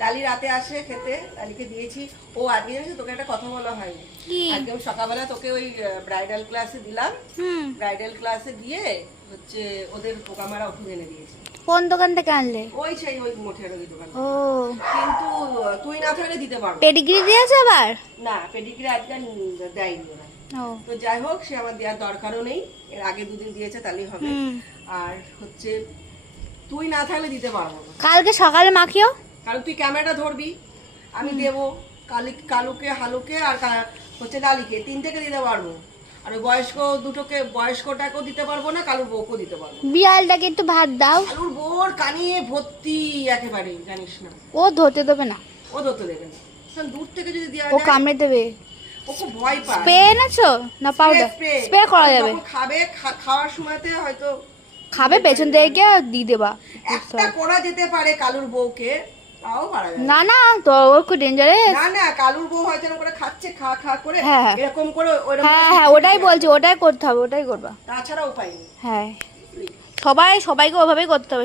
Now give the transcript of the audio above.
লালি রাতে আসে খেতে, লালিকে দিয়েছি। ও আজকে জানিস তোকে একটা কথা বলা হয়নি, আজকে আমি সকালবেলা তোকে ওই ব্রাইডাল ক্লাসে দিলাম, ব্রাইডাল ক্লাসে দিয়ে হচ্ছে ওদের পোকামারা ওষুধ এনে দিয়েছি। কোন দোকান থেকে আনলে? ওই সেই ওই মোটের ওই দোকান। ও, কিন্তু তুই না থাকলে দিতে পারবো পেডিগ্রি দিয়েছে আবার? না, পেডিগ্রি আজকে দেয়নি ওরা। ও, তো যাই হোক, সে আমার দেওয়ার দরকারও নেই, এর আগে দুদিন দিয়েছে তাহলেই হবে। আর হচ্ছে তুই না থাকলে দিতে পারবো না। কালকে সকালে মাখিও, কারণ তুই ক্যামেরাটা ধরবি, আমি দেবো কালুকে হালুকে আর হচ্ছে লালিকে, তিনটেকে দিতে পারবো। আর ওই বয়স্ক দুটোকে, বয়স্কটাকেও দিতে পারবো না, কালুর বউকেও দিতে পারবো না। বিড়ালটাকে একটু ভাত দাও। কালুর বউর কানিয়ে ভর্তি একেবারে, জানিস না, ও ধরতে দেবে না, ও ধরতে দেবে না। কারণ দূর থেকে যদি দেওয়া ও যায়, কামড়ে দেবে। ও খুব ভয় পায়। স্প্রে এনেছো না পাউডার? স্প্রে করা যাবে। যখন খাবে, খাওয়ার সময়তে হয়তো খাবে পেছন থেকে গিয়ে দিয়ে দেবা। একটা করা যেতে পারে কালুর বউকে, তাও পারা যাবে না না, তো ও খুব ডেঞ্জারাস। না না, কালুর বউ হয়তো এরকম করে খাচ্ছে, খা খা করে হ্যাঁ। এরকম করে ওইরকম হ্যাঁ করে হ্যাঁ, ওটাই বলছি, ওটাই করতে হবে, ওটাই করবা। তাছাড়া উপায় নেই। হ্যাঁ, সবাইকে ওভাবেই করতে হবে।